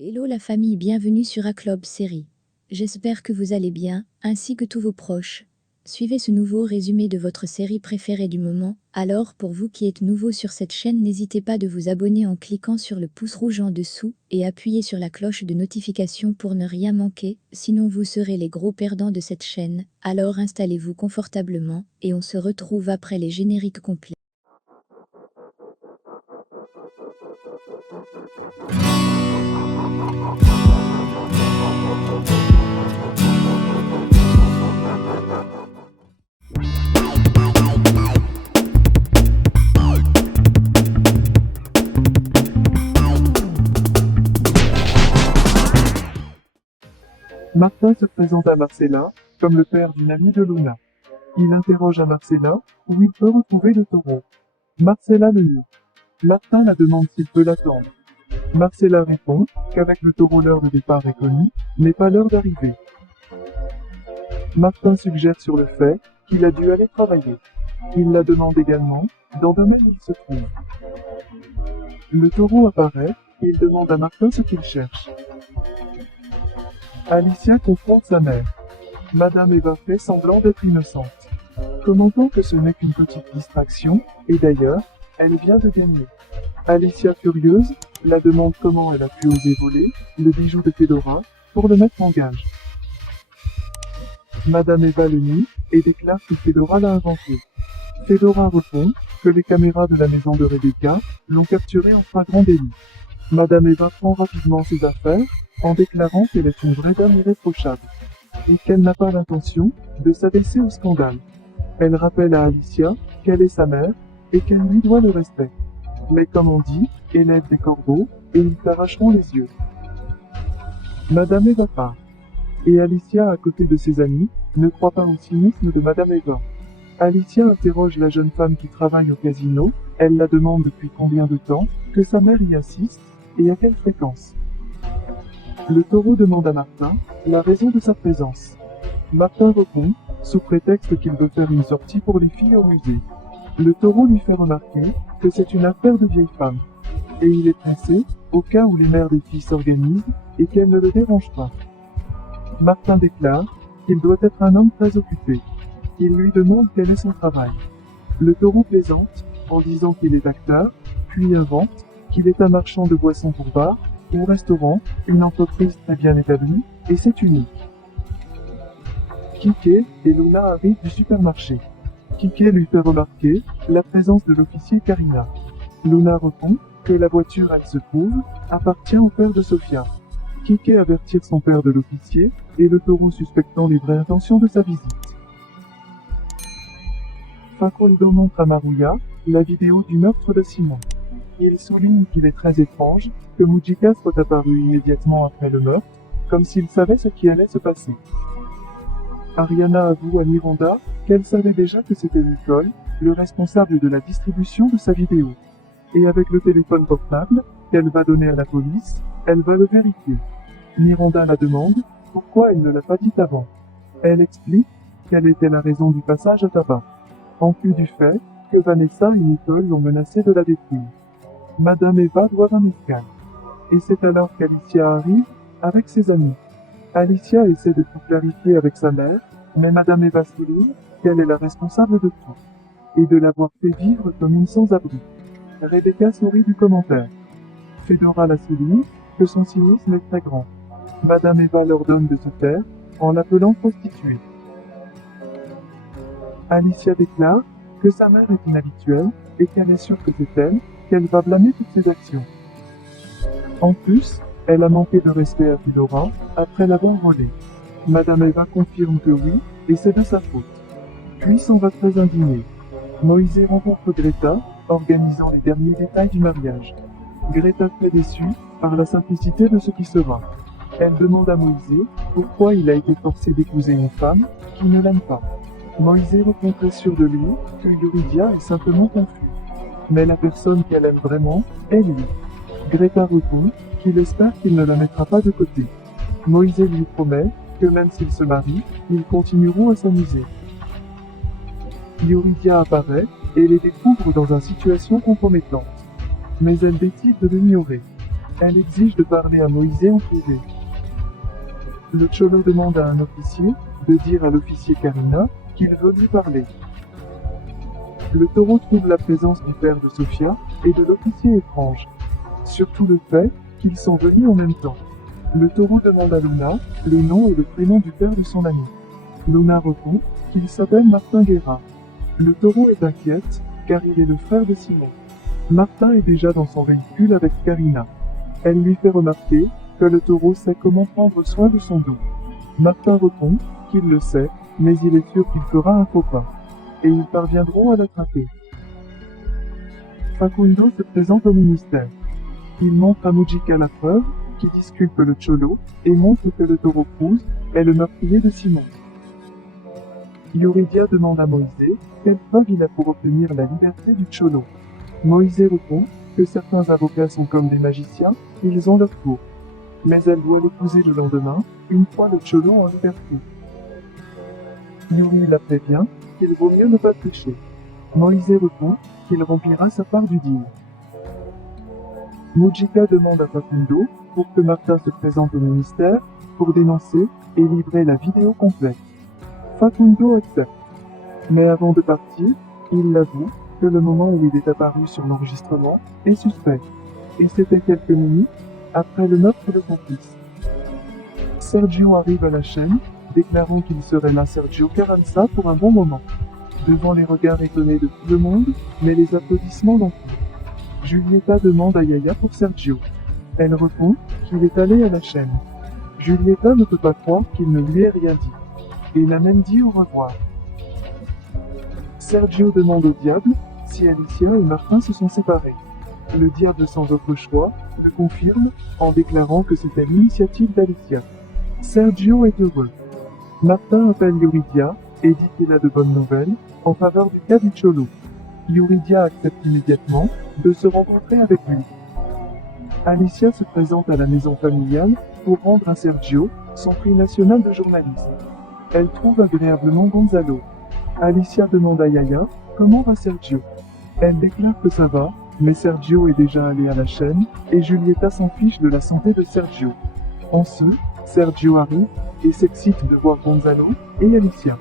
Hello la famille, bienvenue sur A-Club Série. J'espère que vous allez bien, ainsi que tous vos proches. Suivez ce nouveau résumé de votre série préférée du moment. Alors, pour vous qui êtes nouveau sur cette chaîne, n'hésitez pas de vous abonner en cliquant sur le pouce rouge en dessous et appuyez sur la cloche de notification pour ne rien manquer, sinon vous serez les gros perdants de cette chaîne. Alors installez-vous confortablement et on se retrouve après les génériques complets. Martin se présente à Marcella comme le père d'une amie de Luna. Il interroge à Marcella où il peut retrouver le taureau. Marcella le nie. Martin la demande s'il peut l'attendre. Marcella répond qu'avec le taureau l'heure de départ est connue, mais pas l'heure d'arrivée. Martin suggère sur le fait qu'il a dû aller travailler. Il la demande également dans le domaine où il se trouve. Le taureau apparaît et il demande à Martin ce qu'il cherche. Alicia confronte sa mère. Madame Eva fait semblant d'être innocente, commentant que ce n'est qu'une petite distraction, et d'ailleurs, elle vient de gagner. Alicia, furieuse, la demande comment elle a pu oser voler le bijou de Fedora pour le mettre en gage. Madame Eva le nie et déclare que Fedora l'a inventé. Fedora répond que les caméras de la maison de Rebecca l'ont capturé en flagrant délit. Madame Eva prend rapidement ses affaires en déclarant qu'elle est une vraie dame irréprochable et qu'elle n'a pas l'intention de s'abaisser au scandale. Elle rappelle à Alicia qu'elle est sa mère et qu'elle lui doit le respect. Mais comme on dit, élève des corbeaux et ils t'arracheront les yeux. Madame Eva part. Et Alicia, à côté de ses amis, ne croit pas au cynisme de Madame Eva. Alicia interroge la jeune femme qui travaille au casino. Elle la demande depuis combien de temps que sa mère y assiste et à quelle fréquence. Le taureau demande à Martin la raison de sa présence. Martin répond, sous prétexte qu'il veut faire une sortie pour les filles au musée. Le taureau lui fait remarquer que c'est une affaire de vieille femme. Et il est pressé, au cas où les mères des filles s'organisent, et qu'elles ne le dérangent pas. Martin déclare qu'il doit être un homme très occupé. Il lui demande quel est son travail. Le taureau plaisante, en disant qu'il est acteur, puis invente qu'il est un marchand de boissons pour bar, ou restaurant, une entreprise très bien établie, et c'est unique. Kike et Luna arrivent du supermarché. Kike lui fait remarquer la présence de l'officier Karina. Luna répond que la voiture elle se trouve appartient au père de Sofia. Kike avertit son père de l'officier, et le taureau suspectant les vraies intentions de sa visite. Facundo montre à Maruya la vidéo du meurtre de Simon. Il souligne qu'il est très étrange que Mujica soit apparu immédiatement après le meurtre, comme s'il savait ce qui allait se passer. Ariana avoue à Miranda qu'elle savait déjà que c'était Nicole, le responsable de la distribution de sa vidéo. Et avec le téléphone portable qu'elle va donner à la police, elle va le vérifier. Miranda la demande pourquoi elle ne l'a pas dit avant. Elle explique quelle était la raison du passage à tabac, en plus du fait que Vanessa et Nicole l'ont menacé de la détruire. Madame Eva doit un escale. Et c'est alors qu'Alicia arrive avec ses amis. Alicia essaie de tout clarifier avec sa mère, mais Madame Eva souligne qu'elle est la responsable de tout, et de l'avoir fait vivre comme une sans-abri. Rebecca sourit du commentaire. Fedora la souligne que son cynisme est très grand. Madame Eva leur donne de se taire en l'appelant prostituée. Alicia déclare que sa mère est inhabituelle et qu'elle est sûre que c'est elle qu'elle va blâmer toutes ses actions. En plus, elle a manqué de respect à Fedora après l'avoir volée. Madame Eva confirme que oui, et c'est de sa faute. Puis s'en va très indignée. Moïse rencontre Greta, organisant les derniers détails du mariage. Greta très déçue par la simplicité de ce qui sera. Elle demande à Moïse pourquoi il a été forcé d'épouser une femme qui ne l'aime pas. Moïse répond très sûr de lui que Yuridia est simplement confus. Mais la personne qu'elle aime vraiment est lui. Greta répond qu'il espère qu'il ne la mettra pas de côté. Moïse lui promet que même s'ils se marient, ils continueront à s'amuser. Yuridia apparaît et les découvre dans une situation compromettante. Mais elle décide de l'ignorer. Elle exige de parler à Moïse en privé. Le Cholo demande à un officier de dire à l'officier Karina qu'il veut lui parler. Le taureau trouve la présence du père de Sophia et de l'officier étrange. Surtout le fait qu'ils sont venus en même temps. Le taureau demande à Luna le nom et le prénom du père de son ami. Luna répond qu'il s'appelle Martin Guerra. Le taureau est inquiète car il est le frère de Simon. Martin est déjà dans son véhicule avec Karina. Elle lui fait remarquer que le taureau sait comment prendre soin de son dos. Martin répond qu'il le sait, mais il est sûr qu'il fera un faux pas. Et ils parviendront à l'attraper. Facundo se présente au ministère. Il montre à Mujica la preuve qui disculpe le Cholo et montre que le taureau Cruz est le meurtrier de Simon. Yuridia demande à Moïse quelle preuve il a pour obtenir la liberté du Cholo. Moïse répond que certains avocats sont comme des magiciens, ils ont leur tour. Mais elle doit l'épouser le lendemain, une fois le Cholo en liberté. Yuri la prévient qu'il vaut mieux ne pas tricher. Moïse répond qu'il remplira sa part du deal. Mujica demande à Facundo pour que Martin se présente au ministère pour dénoncer et livrer la vidéo complète. Facundo accepte. Mais avant de partir, il l'avoue que le moment où il est apparu sur l'enregistrement est suspect. Et c'était quelques minutes après le meurtre de son fils. Sergio arrive à la chaîne, déclarant qu'il serait là Sergio Carranza pour un bon moment. Devant les regards étonnés de tout le monde, mais les applaudissements d'enfants. Julieta demande à Yaya pour Sergio. Elle répond qu'il est allé à la chaîne. Julieta ne peut pas croire qu'il ne lui ait rien dit. Et il a même dit au revoir. Sergio demande au diable si Alicia et Martin se sont séparés. Le diable sans autre choix le confirme en déclarant que c'était l'initiative d'Alicia. Sergio est heureux. Martin appelle Yuridia et dit qu'il a de bonnes nouvelles en faveur du cas du Cholo. Yuridia accepte immédiatement de se rencontrer avec lui. Alicia se présente à la maison familiale pour rendre à Sergio son prix national de journalisme. Elle trouve agréablement Gonzalo. Alicia demande à Yaya comment va Sergio. Elle déclare que ça va, mais Sergio est déjà allé à la chaîne et Julieta s'en fiche de la santé de Sergio. En ce, Sergio arrive et s'excite de voir Gonzalo et Alicia.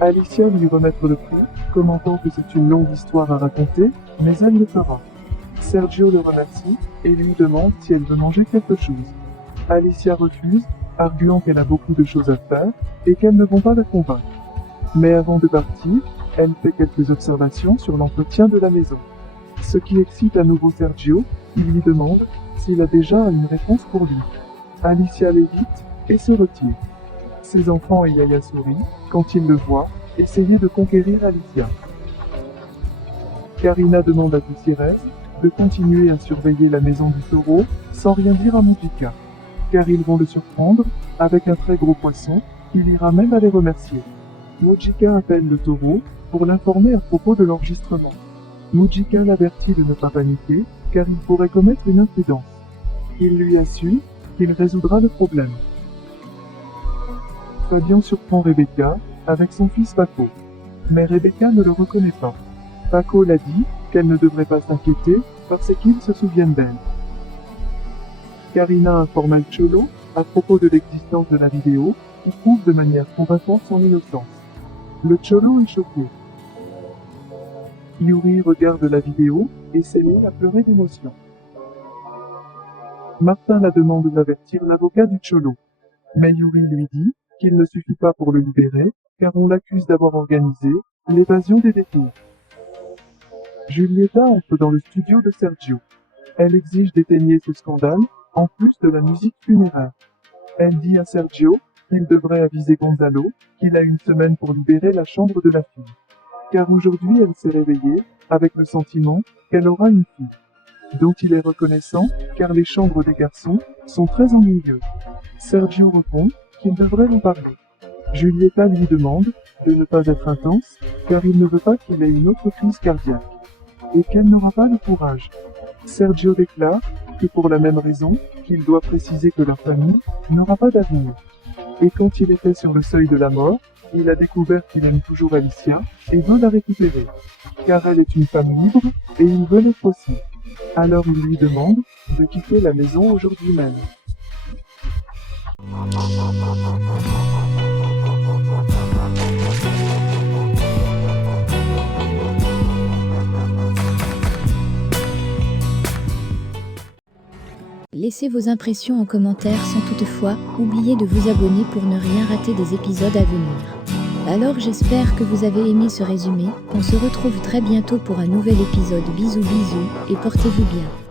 Alicia lui remettre le prix, commentant que c'est une longue histoire à raconter, mais elle le fera. Sergio le remercie et lui demande si elle veut manger quelque chose. Alicia refuse, arguant qu'elle a beaucoup de choses à faire et qu'elles ne vont pas la convaincre. Mais avant de partir, elle fait quelques observations sur l'entretien de la maison. Ce qui excite à nouveau Sergio, il lui demande s'il a déjà une réponse pour lui. Alicia l'évite et se retire. Ses enfants et Yaya sourient quand ils le voient essayer de conquérir Alicia. Karina demande à Gutiérrez de continuer à surveiller la maison du taureau sans rien dire à Mujica, car ils vont le surprendre avec un très gros poisson, il ira même à les remercier. Mujica appelle le taureau pour l'informer à propos de l'enregistrement. Mujica l'avertit de ne pas paniquer, car il pourrait commettre une imprudence. Il lui assure qu'il résoudra le problème. Fabian surprend Rebecca avec son fils Paco. Mais Rebecca ne le reconnaît pas. Paco l'a dit qu'elle ne devrait pas s'inquiéter parce qu'ils se souviennent d'elle. Karina informe El Cholo à propos de l'existence de la vidéo qui prouve de manière convaincante son innocence. Le Cholo est choqué. Yuri regarde la vidéo et s'est mis à pleurer d'émotion. Martin la demande d'avertir l'avocat du Cholo. Mais Yuri lui dit qu'il ne suffit pas pour le libérer, car on l'accuse d'avoir organisé l'évasion des détenus. Julieta entre dans le studio de Sergio. Elle exige d'éteigner ce scandale, en plus de la musique funéraire. Elle dit à Sergio qu'il devrait aviser Gonzalo qu'il a une semaine pour libérer la chambre de la fille. Car aujourd'hui elle s'est réveillée avec le sentiment qu'elle aura une fille, dont il est reconnaissant car les chambres des garçons sont très ennuyeuses. Sergio répond qu'il devrait en parler. Julieta lui demande de ne pas être intense car il ne veut pas qu'il ait une autre crise cardiaque et qu'elle n'aura pas le courage. Sergio déclare que pour la même raison qu'il doit préciser que leur famille n'aura pas d'avenir. Et quand il était sur le seuil de la mort, il a découvert qu'il aime toujours Alicia et veut la récupérer, car elle est une femme libre et il veut l'être aussi. Alors il lui demande de quitter la maison aujourd'hui même. Laissez vos impressions en commentaire sans toutefois oublier de vous abonner pour ne rien rater des épisodes à venir. Alors j'espère que vous avez aimé ce résumé, on se retrouve très bientôt pour un nouvel épisode. Bisous bisous et portez-vous bien.